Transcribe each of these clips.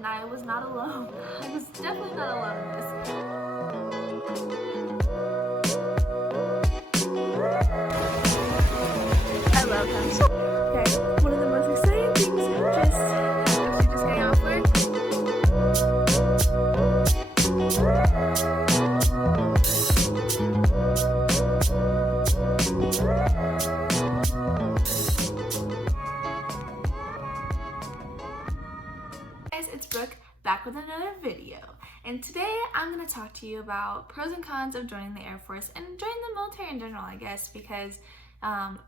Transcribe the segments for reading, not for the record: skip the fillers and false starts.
and I was not alone. I was definitely not alone in this. I love him. Okay, one of the most exciting things just getting off work. Guys, it's Brooke back with another video, and today I'm going to talk to you about pros and cons of joining the Air Force and joining the military in general, I guess, because in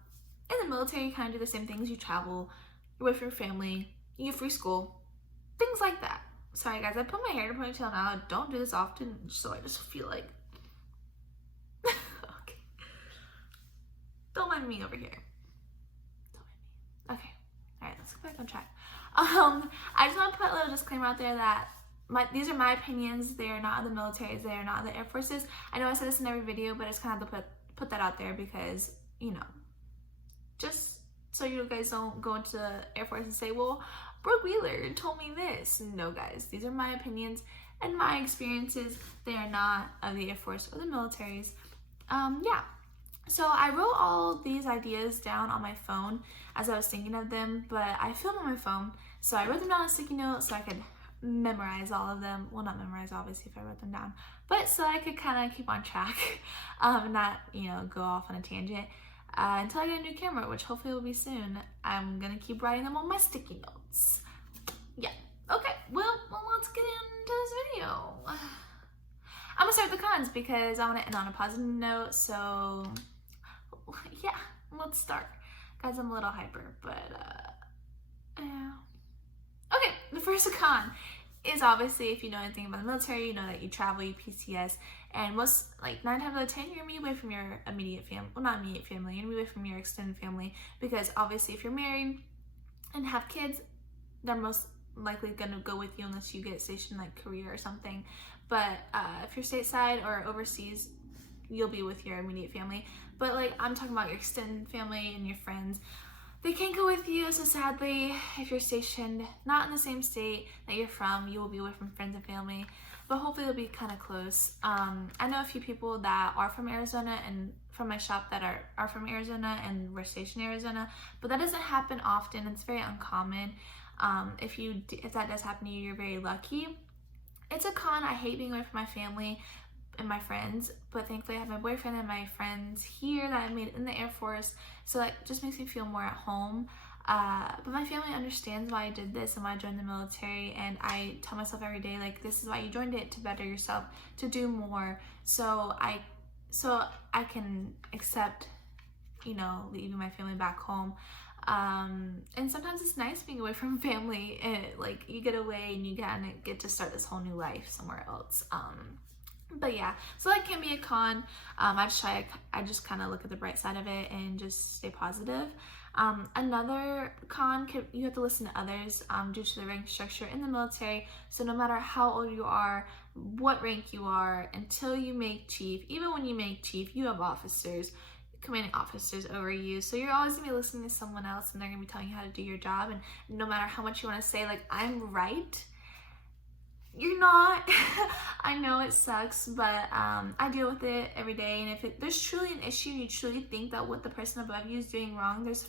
the military you kind of do the same things. You travel, you're with your family, you get free school, things like that. Sorry guys, I put my hair in a ponytail now. I don't do this often, so I just feel like okay. Don't mind me over here. Don't mind me. Okay. Alright, let's get back on track. I just want to put a little disclaimer out there that these are my opinions. They are not the military's, they are not the Air Force's. I know I said this in every video, but I just kind of have to put that out there because, you know, just so you guys don't go into the Air Force and say, well, Brooke Wheeler told me this. No guys, these are my opinions and my experiences. They are not of the Air Force or the military's. Yeah. So I wrote all these ideas down on my phone as I was thinking of them, but I filmed on my phone, so I wrote them down on a sticky note so I could memorize all of them. Well, not memorize obviously if I wrote them down, but so I could kind of keep on track and not, you know, go off on a tangent until I get a new camera, which hopefully will be soon. I'm gonna keep writing them on my sticky notes. Yeah. Okay. Well, let's get into this video. I'm gonna start with the cons because I want to end on a positive note. So yeah, let's start. Guys, I'm a little hyper, but yeah. Okay, the first con is obviously, if you know anything about the military, you know that you travel, you PCS, and most, like 9 times out of 10, you're gonna be away from your immediate family. Well, not immediate family, you're gonna be away from your extended family, because obviously if you're married and have kids, they're most likely gonna go with you unless you get stationed like Korea or something. But if you're stateside or overseas, you'll be with your immediate family. But like, I'm talking about your extended family and your friends. They can't go with you, so sadly, if you're stationed not in the same state that you're from, you will be away from friends and family, but hopefully it'll be kind of close. I know a few people that are from Arizona and from my shop that are from Arizona and we're stationed in Arizona, but that doesn't happen often. It's very uncommon. If that does happen to you, you're very lucky. It's a con. I hate being away from my family and my friends, but thankfully I have my boyfriend and my friends here that I made in the Air Force, so that just makes me feel more at home. But my family understands why I did this and why I joined the military, and I tell myself every day, like, this is why you joined it, to better yourself, to do more, so I can accept, you know, leaving my family back home. And sometimes it's nice being away from family, and like you get away and you kind of get to start this whole new life somewhere else. But yeah, so that can be a con. I just kind of look at the bright side of it and just stay positive. Another con, you have to listen to others due to the rank structure in the military. So no matter how old you are, what rank you are, until you make chief, even when you make chief, you have officers, commanding officers over you. So you're always gonna be listening to someone else, and they're gonna be telling you how to do your job. And no matter how much you want to say, like, I'm right, you're not. I know it sucks, but I deal with it every day. And if there's truly an issue, you truly think that what the person above you is doing wrong, there's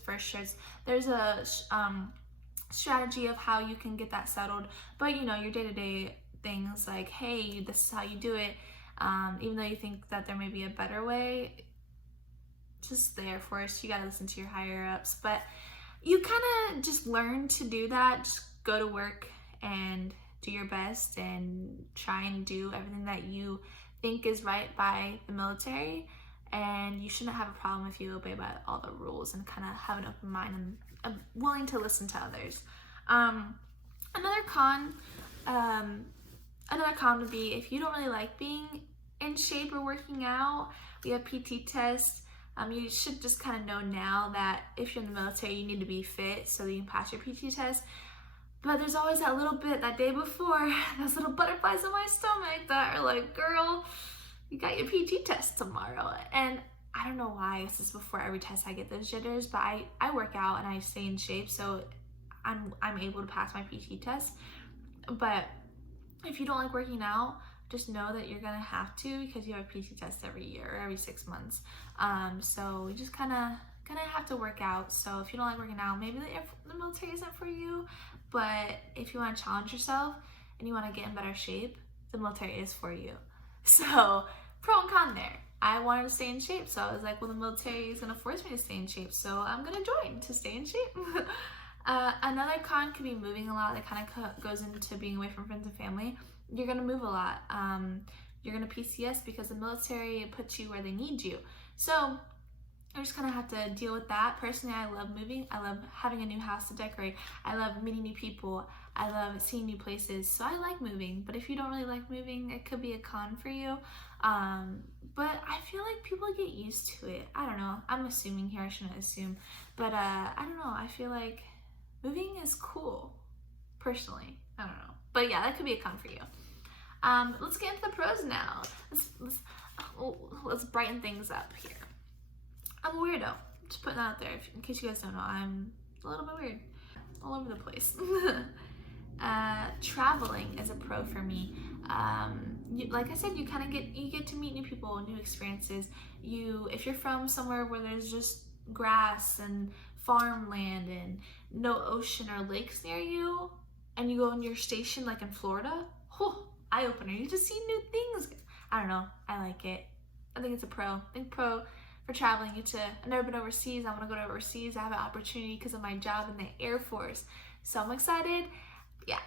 a strategy of how you can get that settled. But you know, your day-to-day things, like, hey, this is how you do it, even though you think that there may be a better way, just the Air Force, you gotta listen to your higher ups. But you kind of just learn to do that. Just go to work and do your best and try and do everything that you think is right by the military, and you shouldn't have a problem if you obey by all the rules and kind of have an open mind and willing to listen to others. Another con would be if you don't really like being in shape or working out. We have PT tests. You should just kind of know now that if you're in the military, you need to be fit so that you can pass your PT test. But there's always that little bit that day before, those little butterflies in my stomach that are like, girl, you got your PT test tomorrow. And I don't know why, this is before every test I get those jitters, but I work out and I stay in shape, so I'm able to pass my PT test. But if you don't like working out, just know that you're gonna have to, because you have a PT test every year or every 6 months. So you just gonna have to work out. So if you don't like working out, maybe the military isn't for you. But if you want to challenge yourself and you want to get in better shape, the military is for you. So pro and con there. I wanted to stay in shape, so I was like, well, the military is gonna force me to stay in shape, so I'm gonna join to stay in shape. Another con could be moving a lot. That kind of goes into being away from friends and family. You're gonna move a lot. You're gonna PCS because the military puts you where they need you. So I just kind of have to deal with that. Personally, I love moving. I love having a new house to decorate. I love meeting new people. I love seeing new places. So I like moving. But if you don't really like moving, it could be a con for you. But I feel like people get used to it. I don't know. I'm assuming here. I shouldn't assume. But I don't know. I feel like moving is cool. Personally. I don't know. But yeah, that could be a con for you. Let's get into the pros now. Let's brighten things up here. I'm a weirdo. Just putting that out there in case you guys don't know. I'm a little bit weird. All over the place. Traveling is a pro for me. Like I said, you get to meet new people, new experiences. If you're from somewhere where there's just grass and farmland and no ocean or lakes near you, and you go in your station like in Florida, eye opener. You just see new things. I don't know. I like it. I think it's a pro. I think pro for traveling. I've never been overseas. I want to go to overseas. I have an opportunity because of my job in the Air Force. So I'm excited. Yeah.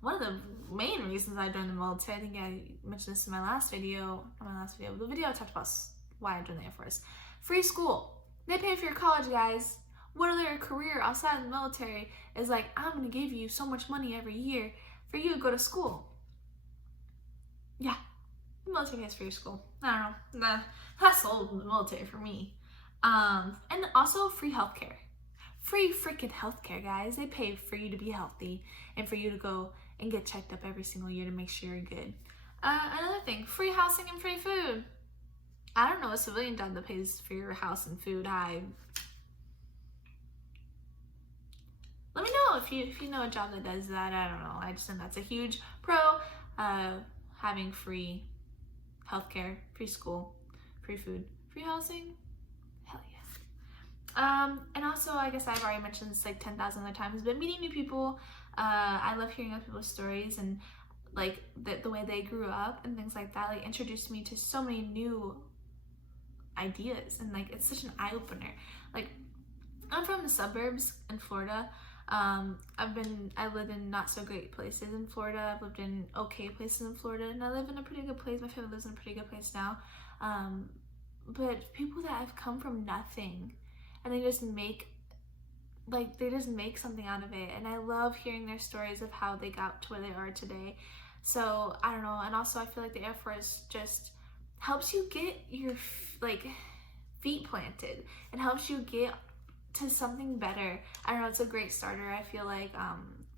One of the main reasons I joined the military, I think I mentioned this in my last video. Not my last video, the video I talked about why I joined the Air Force. Free school. They pay for your college, guys. What other career outside of the military is like, I'm going to give you so much money every year for you to go to school? Yeah. The military pays for your school. I don't know. That's sold in the military for me. And also free healthcare. Free freaking healthcare, guys. They pay for you to be healthy and for you to go and get checked up every single year to make sure you're good. Another thing, free housing and free food. I don't know a civilian job that pays for your house and food. Let me know if you know a job that does that. I don't know. I just think that's a huge pro. Having free healthcare, free school, free food, free housing. Hell yeah. And also, I guess I've already mentioned this like 10,000 other times, but meeting new people. I love hearing other people's stories and like the way they grew up and things like that. Like introduced me to so many new ideas, and like it's such an eye opener. Like I'm from the suburbs in Florida. I lived in not so great places in Florida. I've lived in okay places in Florida, and I live in a pretty good place. My family lives in a pretty good place now. But people that have come from nothing, and they just make something out of it. And I love hearing their stories of how they got to where they are today. So I don't know. And also I feel like the Air Force just helps you get your feet planted. It helps you get to something better. I don't know, it's a great starter. I feel like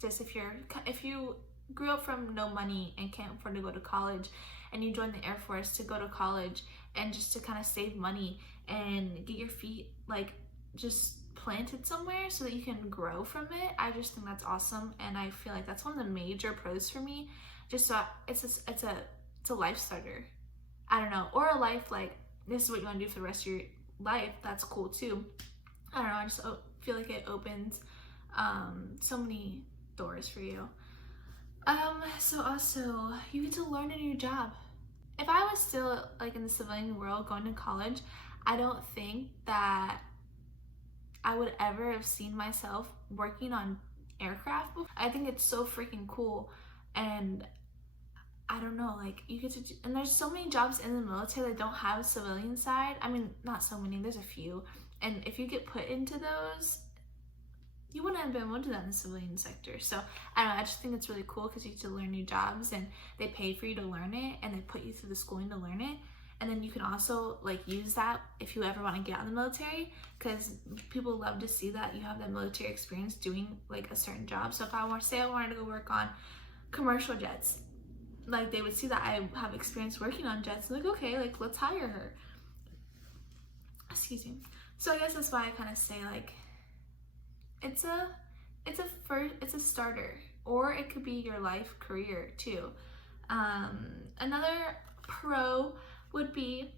just if you grew up from no money and can't afford to go to college, and you join the Air Force to go to college and just to kind of save money and get your feet like just planted somewhere so that you can grow from it, I just think that's awesome. And I feel like that's one of the major pros for me. Just so it's a life starter. I don't know, or a life like this is what you want to do for the rest of your life. That's cool too. I don't know, I just feel like it opens so many doors for you. So also, you get to learn a new job. If I was still like in the civilian world going to college, I don't think that I would ever have seen myself working on aircraft before. I think it's so freaking cool, and I don't know, like you get to and there's so many jobs in the military that don't have a civilian side. I mean, not so many, there's a few. And if you get put into those, you wouldn't have been able to do that in the civilian sector. So I don't know, I just think it's really cool because you get to learn new jobs, and they pay for you to learn it, and they put you through the schooling to learn it. And then you can also like use that if you ever want to get out of the military, because people love to see that you have that military experience doing like a certain job. So if I wanted to go work on commercial jets, like they would see that I have experience working on jets, and like, okay, like let's hire her. Excuse me. So I guess that's why I kind of say like it's a starter. or it could be your life career too. Another pro would be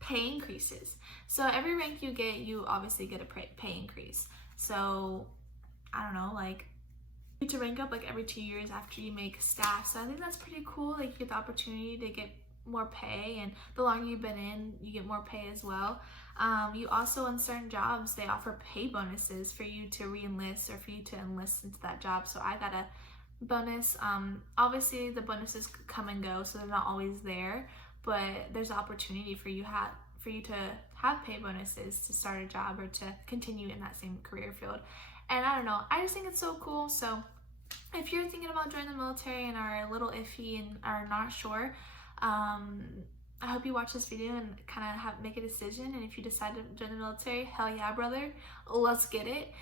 pay increases. So every rank you get, you obviously get a pay increase. So I don't know, like you need to rank up like every 2 years after you make staff. So I think that's pretty cool. Like you get the opportunity to get more pay, and the longer you've been in, you get more pay as well. You also, in certain jobs, they offer pay bonuses for you to re-enlist or for you to enlist into that job. So I got a bonus. Obviously the bonuses come and go, so they're not always there, but there's an opportunity for you to have pay bonuses to start a job or to continue in that same career field. And I don't know, I just think it's so cool. So if you're thinking about joining the military and are a little iffy and are not sure, I hope you watch this video and kind of make a decision. And if you decide to join the military, hell yeah, brother, let's get it.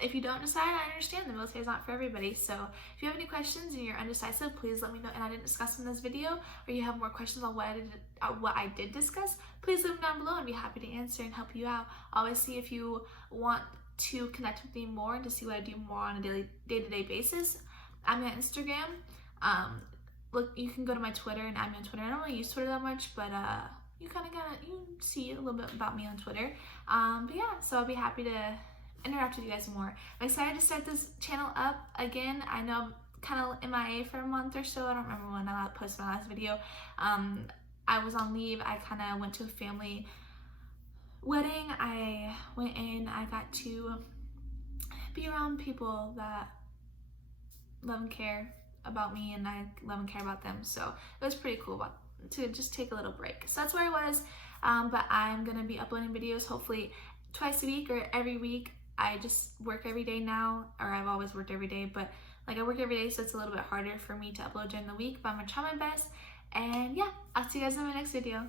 If you don't decide, I understand, the military is not for everybody. So if you have any questions and you're undecisive, please let me know and I didn't discuss in this video, or you have more questions on what I did discuss, please leave them down below and be happy to answer and help you out. Obviously, if you want to connect with me more and to see what I do more on a day-to-day basis, I'm on Instagram. Look, you can go to my Twitter and add me on Twitter. I don't really use Twitter that much, but you see a little bit about me on Twitter. But yeah, so I'll be happy to interact with you guys more. I'm excited to start this channel up again. I know I'm kind of MIA for a month or so. I don't remember when I posted my last video. I was on leave. I kind of went to a family wedding. I went in. I got to be around people that love and care about me, and I love and care about them. So it was pretty cool to just take a little break. So that's where I was. But I'm gonna be uploading videos hopefully twice a week or every week. I just work every day now, or I've always worked every day, but like I work every day, so it's a little bit harder for me to upload during the week, but I'm gonna try my best. And yeah, I'll see you guys in my next video.